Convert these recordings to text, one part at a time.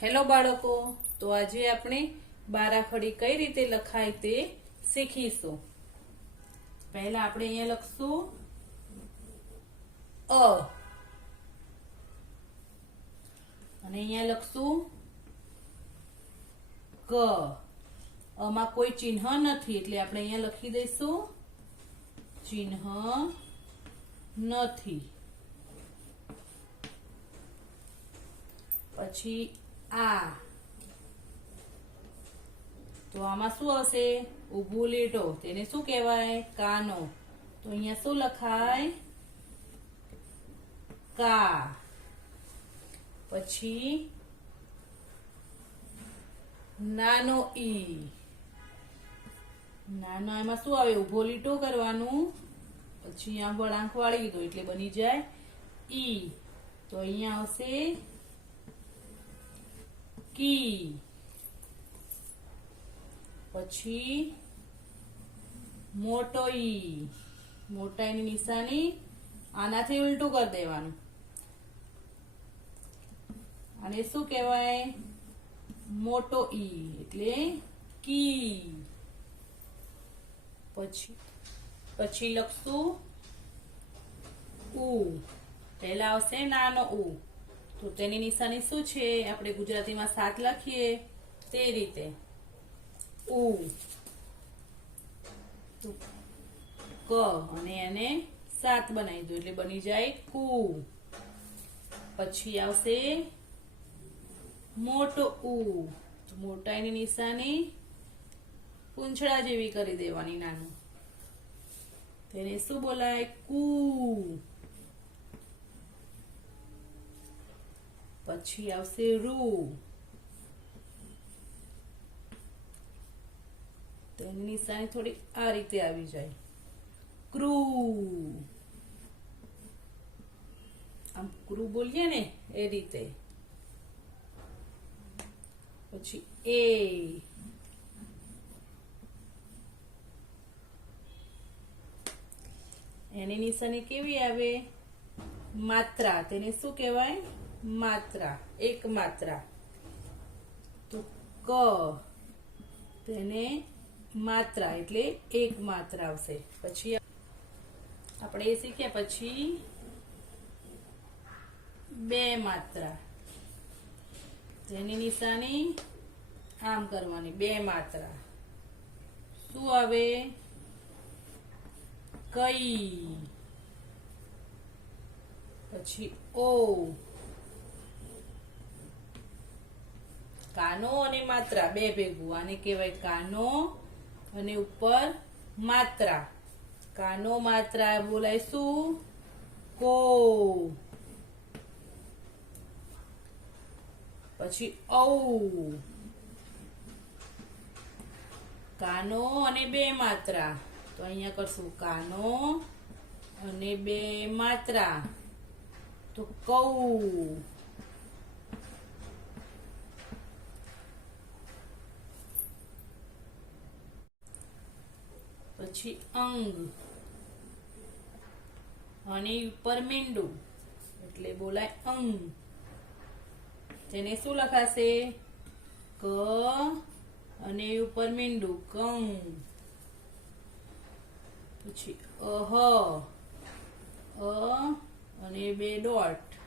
Hello બાળકો, તો આજે આપણે બારાખડી કઈ રીતે લખાય તે શીખીશું. પહેલા આપણે અહીંયા લખશું અ અને અહીંયા લખશું ક. આમાં કોઈ ચિહ્ન નથી એટલે આપણે અહીંયા લખી દઈશું ચિહ્ન નથી. પછી આ, તો આમાં શું આવશે? ઊભું લીટો, તેને શું કહેવાય? કાનો. તો અહીંયા શું લખાય? કા. પછી નાનો ઈ. નાનો એમાં શું આવે? ઊભો લીટો કરવાનું, પછી અહીંયા વળાંક વાળી દીધો એટલે બની જાય ઈ. તો અહીંયા આવશે કી. પછી મોટો ઈ. મોટા ની નિશાની આનાથી ઉલટું કરી દેવાનું. અને શું કહેવાય? મોટો ઈ એટલે કી. પછી લખશું ઉ. પહેલા આવશે નાનો ઉ. તો તેની નિશાની શું છે? આપણે ગુજરાતીમાં 7 લખીએ તે રીતે ઉ. તો ક અને એને 7 બનાવી દો એટલે બની જાય કુ. પછી આવશે મોટો ઉ. તો મોટાની નિશાની પૂંછડા જેવી કરી દેવાની, નાનું. તેને શું બોલાય? કુ. પછી આવશે રૂ. તેની નિશાની થોડી આ રીતે આવી જાય ક્રૂ. આમ ક્રૂ બોલીએ ને એ રીતે. પછી એ. એની નિશાની કેવી આવે? માત્રા. તેને શું કહેવાય? માત્રા, એક માત્રા. તો ક, તેને માત્રા એટલે એક માત્રા આવશે. પછી આપણે એ શીખ્યા. પછી 2 માત્રા. તેની નિશાની આમ કરવાની, 2 માત્રા. શું આવે? કઈ. પછી ઓ. કાનો અને માત્રા બે ભેગું, આને કહેવાય કાનો અને ઉપર માત્રા. કાનો માત્રા બોલાય શું? કો. પછી ઔ. કાનો અને 2 માત્રા. તો અહીંયા કરશું કાનો અને 2 માત્રા. તો કૌ. પછી અંગ અને ઉપર મીંડું એટલે બોલાય અંગ. તેને શું લખાશે? ક અને ઉપર મીંડું કંગ. પછી અહ. અ અને 2 ડોટ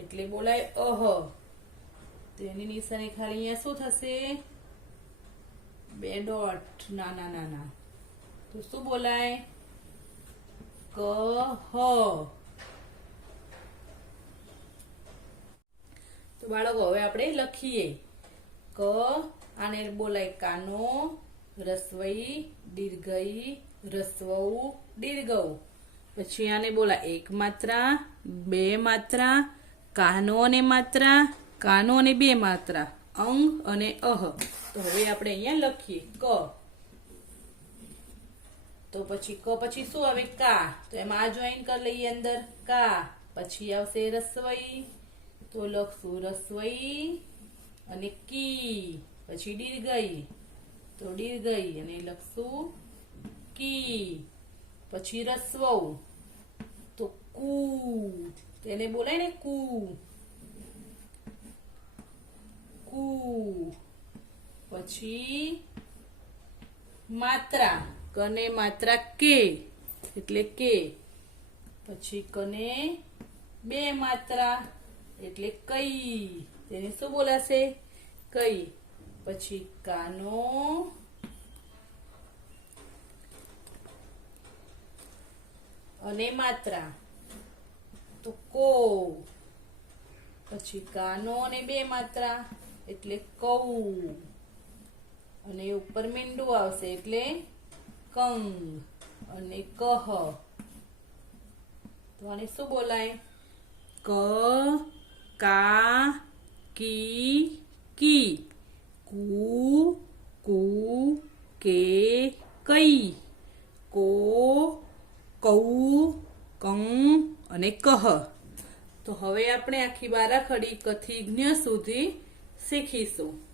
એટલે બોલાય અહ. તેની નિશાની ખાલી અહીંયા શું થશે? 2 ડોટ નાના નાના. તો શું બોલાય? ક હ. તો બાળકો હવે આપણે લખીએ. ક આને બોલાય કાનો, રસવઈ, દીર્ઘઈ, રસવઉ, દીર્ઘઉ. પછી આને બોલાય 1 માત્રા, 2 માત્રા, કાનો અને માત્રા, કાનો અને 2 માત્રા, અંગ અને અહ. તો હવે આપણે અહીંયા લખીએ ક. તો પછી ક પછી શું આવે? કા. તો એમાં આ જોઈન કરી લઈએ અંદર કા. પછી આવશે રસવઈ. તો લખશું રસવઈ અને કી. પછી દીર્ઘઈ. તો દીર્ઘઈ અને લખશું કી. પછી રસવઉ. તો કુ. તેને બોલાય ને કુ. પછી માત્રા કને માત્રા કે એટલે કે, પછી કને બે માત્રા એટલે કઈ, તેને શું બોલાશે? કઈ. પછી કાનો અને માત્રા તો કો. પછી કાનો અને બે માત્રા એટલે કૌ, અને ઉપર મીંડું આવશે એટલે કંગ, અને કહ. તો આને શું બોલાય? ક કા કી કી, કુ કુ કે કઈ, કો કૌ કંગ અને કહ. તો હવે આપણે આખી બારાખડી ક થી જ્ઞ સુધી શીખીશું.